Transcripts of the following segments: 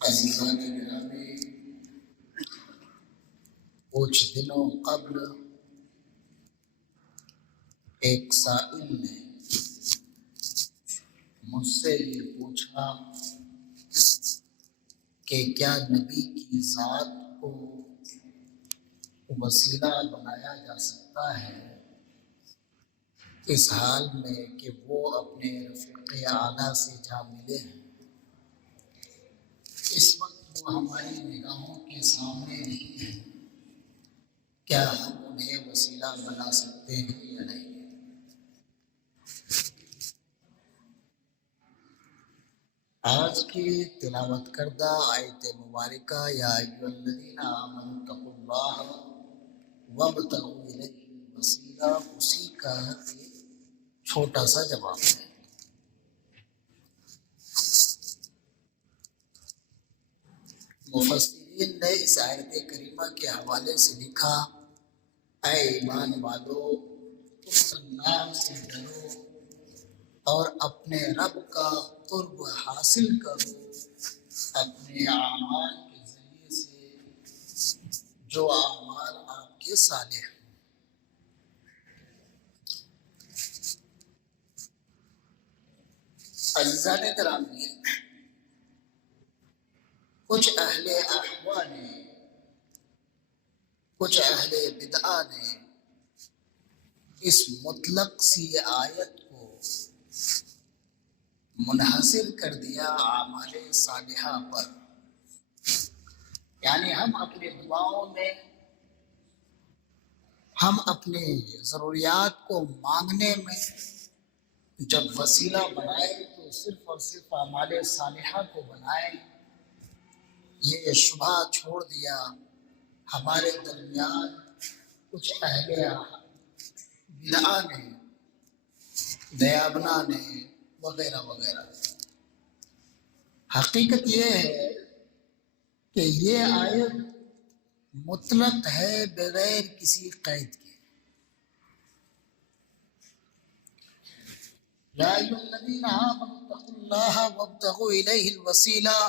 عزیزان گرامی، کچھ دنوں قبل ایک سائل نے مجھ سے یہ پوچھا کہ کیا نبی کی ذات کو وسیلہ بنایا جا سکتا ہے اس حال میں کہ وہ اپنے رفیق اعلیٰ سے جا ملے ہیں۔ اس وقت وہ ہماری نگاہوں کے سامنے نہیں ہے، کیا ہم انہیں وسیلہ بنا سکتے ہیں یا نہیں؟ آج کی تلاوت کردہ آیت مبارکہ یا ایھا الذین آمنوا اتقوا اللہ وابتغوا الیہ الوسیلہ اسی کا ایک چھوٹا سا جواب ہے۔ مفسرین نے اس آیت کریمہ کے حوالے سے لکھا، اے ایمان والو، تم اللہ سے ڈرو اور اپنے رب کا قرب حاصل کرو اپنے اعمال کے ذریعے سے جو اعمال آپ کے صالح ہیں۔ عزیزان گرامی، کچھ اہل احوا نے، کچھ اہل بدعہ نے اس مطلق سی آیت کو منحصر کر دیا اعمال صالحہ پر، یعنی ہم اپنے دعاؤں میں، ہم اپنے ضروریات کو مانگنے میں جب وسیلہ بنائے تو صرف اور صرف اعمال صالحہ کو بنائے۔ یہ شبہ چھوڑ دیا ہمارے درمیان کچھ اہل بدعہ نے، دیابنا نے، وغیرہ وغیرہ۔ حقیقت یہ ہے کہ یہ آیت مطلق ہے بغیر کسی قید کے۔ یا ایھا الذین آمنوا اتقوا اللہ وابتغوا الیہ الوسیلہ،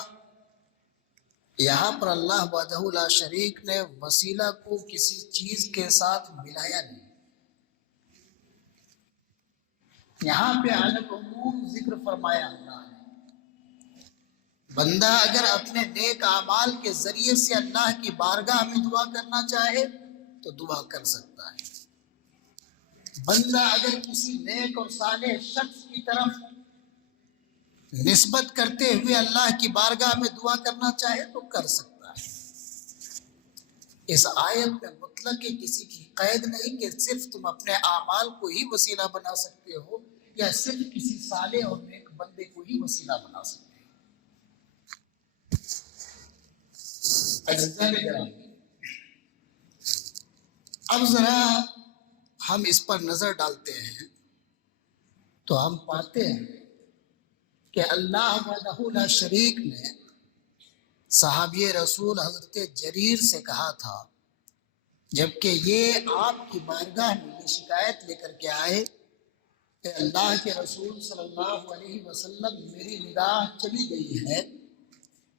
یہاں پر اللہ وحدہ لا شریک نے وسیلہ کو کسی چیز کے ساتھ ملایا نہیں، یہاں پہ علی العموم ذکر فرمایا اللہ نے۔ بندہ اگر اپنے نیک اعمال کے ذریعے سے اللہ کی بارگاہ میں دعا کرنا چاہے تو دعا کر سکتا ہے۔ بندہ اگر کسی نیک اور صالح شخص کی طرف نسبت کرتے ہوئے اللہ کی بارگاہ میں دعا کرنا چاہے تو کر سکتا ہے۔ اس آیت میں مطلق کسی کی قید نہیں کہ صرف تم اپنے اعمال کو ہی وسیلہ بنا سکتے ہو یا صرف کسی صالح اور نیک بندے کو ہی وسیلہ بنا سکتے ہو۔ عزیزان گرامی، اب ذرا ہم اس پر نظر ڈالتے ہیں تو ہم پاتے ہیں کہ اللہ وحدہ لا شریک نے صحابی رسول حضرت جریر سے کہا تھا، جبکہ یہ آپ کی بارگاہ میں یہ شکایت لے کر کے آئے کہ اللہ کے رسول صلی اللہ علیہ وسلم میری نگاہ چلی گئی ہے،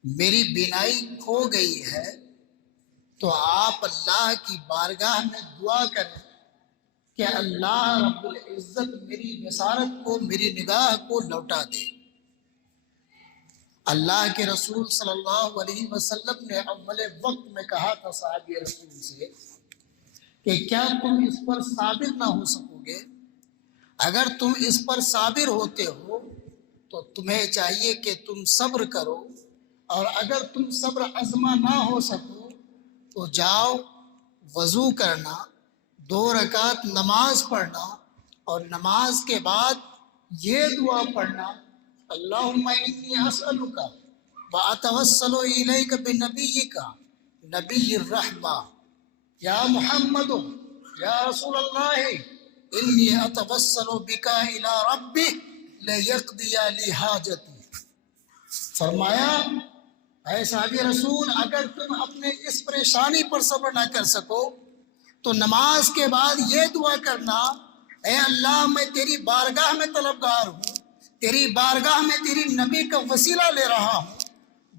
میری بینائی کھو گئی ہے، تو آپ اللہ کی بارگاہ میں دعا کریں کہ اللہ رب العزت میری بصارت کو، میری نگاہ کو لوٹا دے۔ اللہ کے رسول صلی اللہ علیہ وسلم نے اول وقت میں کہا تھا صحابی رسول سے کہ کیا تم اس پر صابر نہ ہو سکو گے؟ اگر تم اس پر صابر ہوتے ہو تو تمہیں چاہیے کہ تم صبر کرو، اور اگر تم صبر عزمہ نہ ہو سکو تو جاؤ وضو کرنا، 2 رکعت نماز پڑھنا، اور نماز کے بعد یہ دعا پڑھنا، اللہم انی اسألک واتوسل الیک بنبیک نبی الرحمہ یا محمد یا رسول اللہ انی اتوسل بک الی ربی لیقضی لی حاجتی۔ فرمایا، اے صحابی رسول، اگر تم اپنے اس پریشانی پر صبر نہ کر سکو تو نماز کے بعد یہ دعا کرنا، اے اللہ میں تیری بارگاہ میں طلبگار ہوں، تیری بارگاہ میں تیری نبی کا وسیلہ لے رہا ہوں،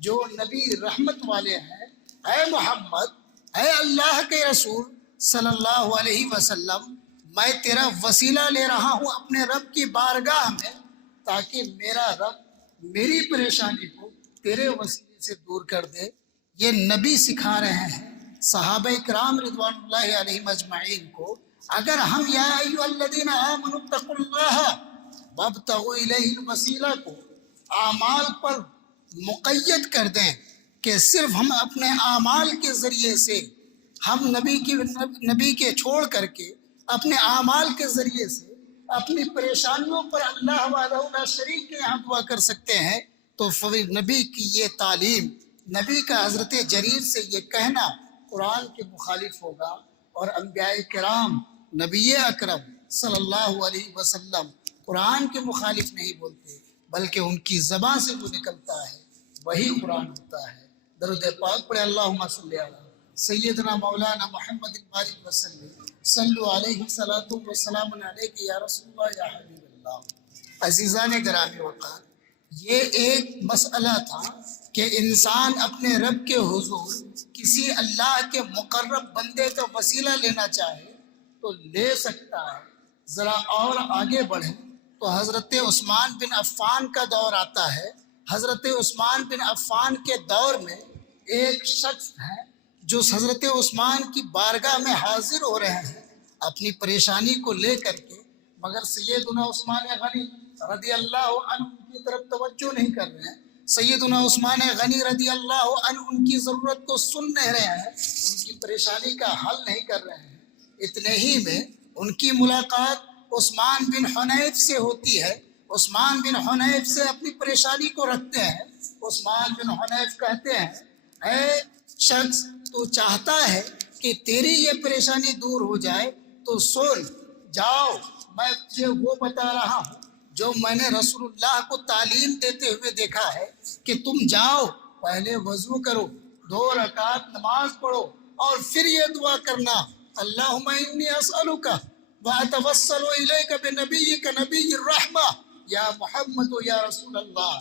جو نبی رحمت والے ہیں، اے محمد، اے اللہ کے رسول صلی اللہ علیہ وسلم، میں تیرا وسیلہ لے رہا ہوں اپنے رب کی بارگاہ میں، تاکہ میرا رب میری پریشانی کو تیرے وسیلے سے دور کر دے۔ یہ نبی سکھا رہے ہیں صحابہ کرام رضوان اللہ علیہم اجمعین کو۔ اگر ہم یا ایھا الذین آمنوا اتقوا اللہ وابتغوا الیہ الوسیلہ کو اعمال پر مقید کر دیں کہ صرف ہم اپنے اعمال کے ذریعے سے، ہم نبی کے چھوڑ کر کے اپنے اعمال کے ذریعے سے اپنی پریشانیوں پر اللہ وحدہ لا شریک کے یہاں دعا کر سکتے ہیں، تو پھر نبی کی یہ تعلیم، نبی کا حضرت جریر سے یہ کہنا قرآن کے مخالف ہوگا، اور انبیاء کرام، نبی اکرم صلی اللہ علیہ وسلم قرآن کے مخالف نہیں بولتے، بلکہ ان کی زبان سے جو نکلتا ہے وہی قرآن ہوتا ہے۔ درود پاک پڑھے، اللہم صلی علی سیدنا مولانا محمد بارک وسلم، صلو علیہ صلاۃ وسلام علیک یا رسول اللہ یا حبیب اللہ۔ عزیزان گرامی وقار، یہ ایک مسئلہ تھا کہ انسان اپنے رب کے حضور کسی اللہ کے مقرب بندے کا وسیلہ لینا چاہے تو لے سکتا ہے۔ ذرا اور آگے بڑھیں تو حضرت عثمان بن عفان کا دور آتا ہے۔ حضرت عثمان بن عفان کے دور میں ایک شخص ہے جو حضرت عثمان کی بارگاہ میں حاضر ہو رہے ہیں اپنی پریشانی کو لے کر کے، مگر سیدنا عثمان غنی رضی اللہ عنہ ان کی طرف توجہ نہیں کر رہے ہیں۔ سیدنا عثمان غنی رضی اللہ عنہ ان کی ضرورت کو سن نہیں رہے ہیں، ان کی پریشانی کا حل نہیں کر رہے ہیں۔ اتنے ہی میں ان کی ملاقات عثمان بن حنیف سے ہوتی ہے۔ عثمان بن حنیف سے اپنی پریشانی کو رکھتے ہیں۔ عثمان بن حنیف کہتے ہیں، اے شخص، تو چاہتا ہے کہ تیری یہ پریشانی دور ہو جائے تو سن، جاؤ، میں تجھے وہ بتا رہا ہوں جو میں نے رسول اللہ کو تعلیم دیتے ہوئے دیکھا ہے کہ تم جاؤ، پہلے وضو کرو، 2 رکعت نماز پڑھو، اور پھر یہ دعا کرنا، اللہم انی اسألک واتوسل الیک بنبیک نبی الرحمہ یا محمد یا رسول اللہ،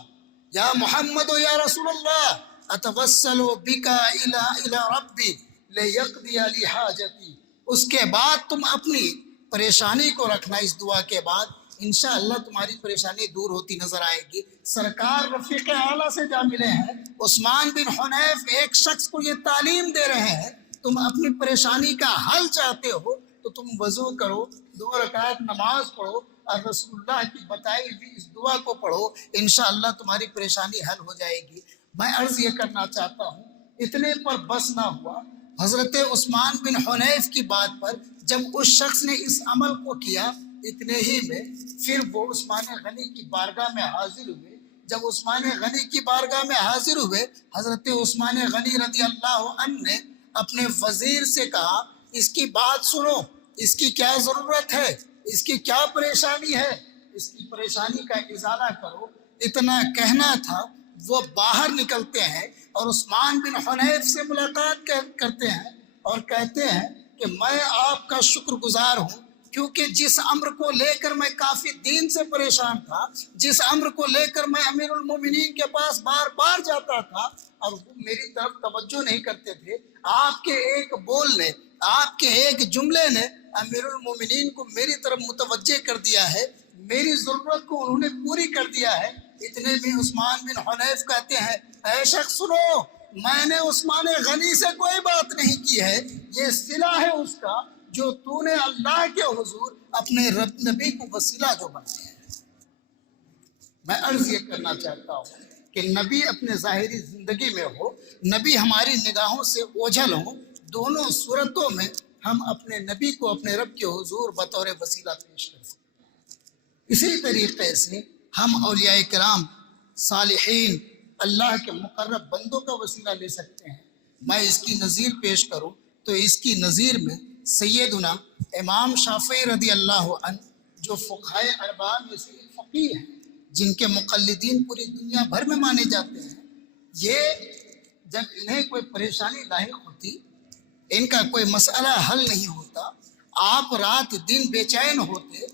یا محمد یا رسول اللہ، اتوسل بک الی ربی لیقضی لی حاجتی۔ اس کے بعد تم اپنی پریشانی کو رکھنا، اس دعا کے بعد انشاءاللہ تمہاری پریشانی دور ہوتی نظر آئے گی۔ سرکار رفیق اعلیٰ سے جا ملے ہیں، عثمان بن حنیف ایک شخص کو یہ تعلیم دے رہے ہیں، تم اپنی پریشانی کا حل چاہتے ہو تو تم وضو کرو، 2 رکعت نماز پڑھو، اور رسول اللہ کی بتائی ہوئی اس دعا کو پڑھو، انشاءاللہ تمہاری پریشانی حل ہو جائے گی۔ میں عرض یہ کرنا چاہتا ہوں، اتنے پر بس نہ ہوا، حضرت عثمان بن حنیف کی بات پر جب اس شخص نے اس عمل کو کیا، اتنے ہی میں پھر وہ عثمان غنی کی بارگاہ میں حاضر ہوئے۔ جب عثمان غنی کی بارگاہ میں حاضر ہوئے، حضرت عثمان غنی رضی اللہ عنہ نے اپنے وزیر سے کہا، اس کی بات سنو، اس کی کیا ضرورت ہے، اس کی کیا پریشانی ہے، اس کی پریشانی کا ازالہ کرو۔ اتنا کہنا تھا، وہ باہر نکلتے ہیں اور عثمان بن حنیف سے ملاقات کرتے ہیں اور کہتے ہیں کہ میں آپ کا شکر گزار ہوں، کیونکہ جس امر کو لے کر میں کافی دین سے پریشان تھا، جس امر کو لے کر میں امیر المومنین کے پاس بار بار جاتا تھا اور وہ میری طرف توجہ نہیں کرتے تھے، آپ کے ایک بول نے، آپ کے ایک جملے نے امیر المومنین کو میری طرف متوجہ کر دیا ہے، میری ضرورت کو انہوں نے پوری کر دیا ہے۔ اتنے بھی عثمان بن حنیف کہتے ہیں، اے شخص سنو، میں نے عثمان غنی سے کوئی بات نہیں کی ہے، یہ صلہ ہے اس کا جو تو نے اللہ کے حضور اپنے رب نبی کو وسیلہ جو بنایا ہے۔ میں عرض یہ کرنا چاہتا ہوں کہ نبی اپنے ظاہری زندگی میں ہو، نبی ہماری نگاہوں سے اوجھل ہوں، دونوں صورتوں میں ہم اپنے نبی کو اپنے رب کے حضور بطور وسیلہ پیش کر سکتے ہیں۔ اسی طریقے سے ہم اولیاء کرام، صالحین، اللہ کے مقرب بندوں کا وسیلہ لے سکتے ہیں۔ میں اس کی نظیر پیش کروں تو اس کی نظیر میں سیدنا امام شافعی رضی اللہ عنہ، جو فقہائے اربعہ میں سے ایک فقیہ ہیں، جن کے مقلدین پوری دنیا بھر میں مانے جاتے ہیں، یہ جب انہیں کوئی پریشانی لاحق ہوتی، ان کا کوئی مسئلہ حل نہیں ہوتا، آپ رات دن بے چین ہوتے،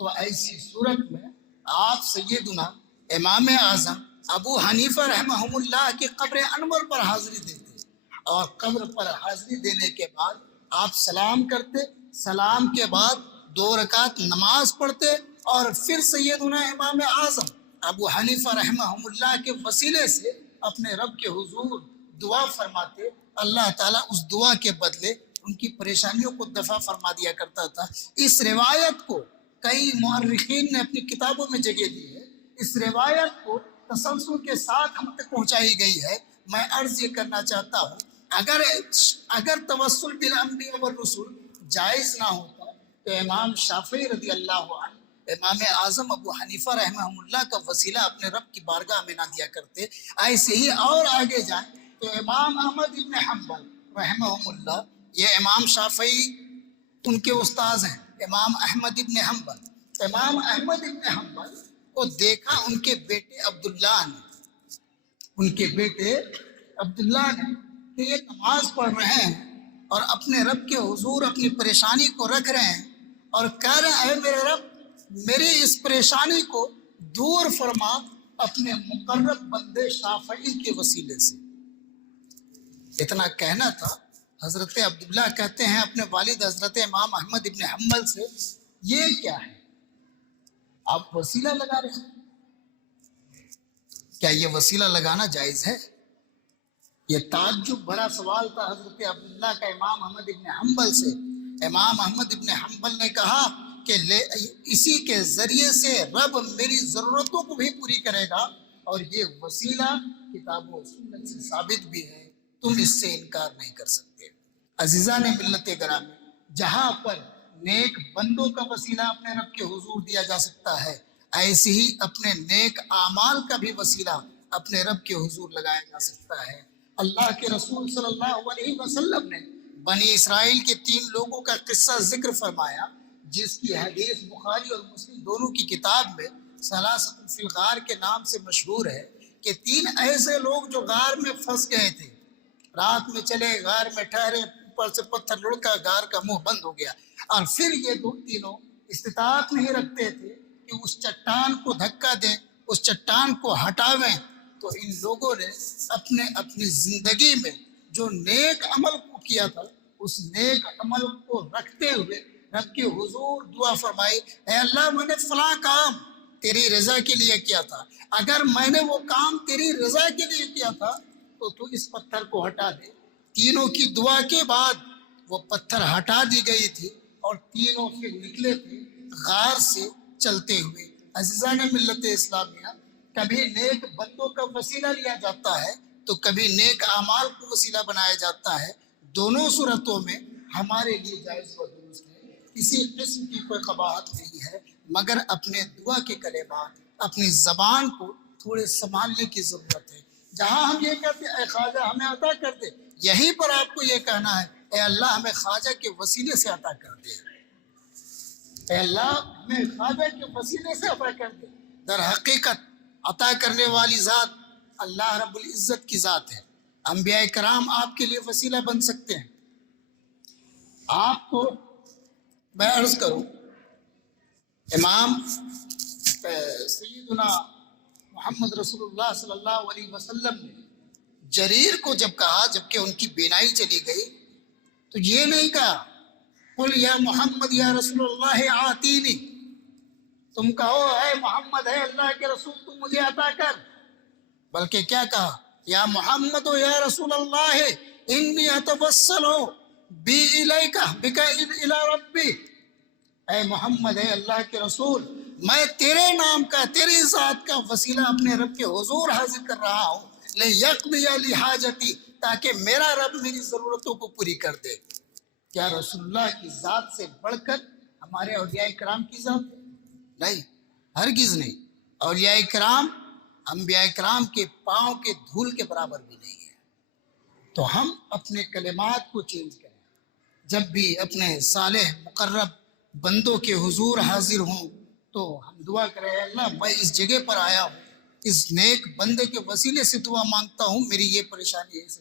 تو ایسی صورت میں آپ سیدنا امام اعظم ابو حنیفہ رحمہ اللہ کی قبر انور پر حاضری دیتے اور قبر پر حاضری دینے کے بعد آپ سلام کرتے، سلام کے بعد 2 رکعت نماز پڑھتے اور پھر سیدنا امام اعظم ابو حنیفہ رحمہ اللہ کے وسیلے سے اپنے رب کے حضور دعا فرماتے، اللہ تعالیٰ اس دعا کے بدلے ان کی پریشانیوں کو دفع فرما دیا کرتا تھا۔ اس روایت کو کئی مورخین نے اپنی کتابوں میں جگہ دی ہے، اس روایت کو تسلسل کے ساتھ ہم تک پہنچائی گئی ہے۔ میں عرض یہ کرنا چاہتا ہوں، اگر توسل بالانبیاء والرسول جائز نہ ہوتا تو امام شافعی رضی اللہ عنہ امام اعظم ابو حنیفہ رحمہ اللہ کا وسیلہ اپنے رب کی بارگاہ میں نہ دیا کرتے۔ ایسے ہی اور آگے جائیں تو امام احمد ابن حنبل رحمہ اللہ، یہ امام شافعی ان کے استاذ ہیں، امام احمد ابن حنبل۔ امام احمد ابن حنبل کو دیکھا ان کے بیٹے عبداللہ نے، ان کے بیٹے عبداللہ نے کہ یہ نماز پڑھ رہے ہیں اور اپنے رب کے حضور اپنی پریشانی کو رکھ رہے ہیں اور کہہ رہے ہیں، اے میرے رب میری اس پریشانی کو دور فرما اپنے مقرب بندے شافعی کے وسیلے سے۔ اتنا کہنا تھا۔ حضرت عبداللہ کہتے ہیں اپنے والد حضرت امام احمد ابن حنبل سے، یہ کیا ہے، آپ وسیلہ لگا رہے ہیں، کیا یہ وسیلہ لگانا جائز ہے؟ یہ تعجب بھرا سوال تھا حضرت عبداللہ کا امام احمد ابن حنبل سے۔ امام احمد ابن حنبل نے کہا کہ اسی کے ذریعے سے رب میری ضرورتوں کو بھی پوری کرے گا، اور یہ وسیلہ کتاب و سنت سے ثابت بھی ہے، تم اس سے انکار نہیں کر سکتے۔ عزیزان ملت گرامی، جہاں پر نیک بندوں کا وسیلہ اپنے رب کے حضور دیا جا سکتا ہے، ایسے ہی اپنے نیک اعمال کا بھی وسیلہ اپنے رب کے حضور لگایا جا سکتا ہے۔ اللہ کے رسول صلی اللہ علیہ وسلم نے بنی اسرائیل کے 3 لوگوں کا قصہ ذکر فرمایا، جس کی حدیث بخاری اور مسلم دونوں کی کتاب میں ثلاثۃ فی الغار کے نام سے مشہور ہے، کہ 3 ایسے لوگ جو غار میں پھنس گئے تھے، رات میں چلے، غار میں ٹھہرے، اوپر سے پتھر لڑکا، غار کا منہ بند ہو گیا، اور پھر یہ تینوں استطاعت نہیں رکھتے تھے کہ اس چٹان کو دھکا دیں، اس چٹان کو ہٹاویں۔ تو ان لوگوں نے اپنی زندگی میں جو نیک عمل کو کیا تھا، اس نیک عمل کو رکھتے ہوئے رب کے حضور دعا فرمائی، اے اللہ میں نے فلاں کام تیری رضا کے لیے کیا تھا، اگر میں نے وہ کام تیری رضا کے لیے کیا تھا تو اس پتھر کو ہٹا دے۔ تینوں کی دعا کے بعد وہ پتھر ہٹا دی گئی تھی اور تینوں پھر نکلے تھے غار سے چلتے ہوئے۔ عزیزان ملت اسلامیہ، کبھی نیک بندوں کا وسیلہ لیا جاتا ہے تو کبھی نیک اعمال کو وسیلہ بنایا جاتا ہے۔ دونوں صورتوں میں ہمارے لیے جائز و درست ہے، کسی قسم کی کوئی قباحت نہیں ہے، مگر اپنے دعا کے کلمات، اپنی زبان کو تھوڑے سنبھالنے کی ضرورت ہے۔ جہاں ہم یہ کہتے ہیں اے خواجہ ہمیں عطا کر دے، یہیں پر آپ کو یہ کہنا ہے اے اللہ ہمیں خواجہ کے وسیلے سے عطا کر دے، اے اللہ ہمیں خواجہ کے وسیلے سے عطا کر دے۔ در حقیقت عطا کرنے والی ذات اللہ رب العزت کی ذات ہے۔ انبیاء کرام آپ کے لیے وسیلہ بن سکتے ہیں۔ آپ کو میں عرض کروں، امام سیدنا محمد رسول اللہ صلی اللہ علیہ وسلم نے جریر کو جب کہا، جبکہ ان کی بینائی چلی گئی، تو یہ نہیں کہا قل یا محمد یا رسول اللہ آتینی، تم کہو اے محمد ہے اللہ کے رسول تم مجھے عطا کر، بلکہ کیا کہا یا محمد یا رسول اللہ انی اتوسل بی الیک بک الی ربی، اے محمد ہے اللہ کے رسول میں تیرے نام کا، تیری ذات کا وسیلہ اپنے رب کے حضور حاضر کر رہا ہوں، لیقضی لی حاجتی، تاکہ میرا رب میری ضرورتوں کو پوری کر دے۔ کیا رسول اللہ کی ذات سے بڑھ کر ہمارے اولیاء کرام کی ذات ہے؟ نہیں، ہرگز نہیں۔ اولیاء کرام انبیاء کرام کے پاؤں کے دھول کے برابر بھی نہیں ہے۔ تو ہم اپنے کلمات کو چینج کریں، جب بھی اپنے صالح مقرب بندوں کے حضور حاضر ہوں تو ہم دعا کریں، اے اللہ میں اس جگہ پر آیا ہوں، اس نیک بندے کے وسیلے سے دعا مانگتا ہوں، میری یہ پریشانی ہے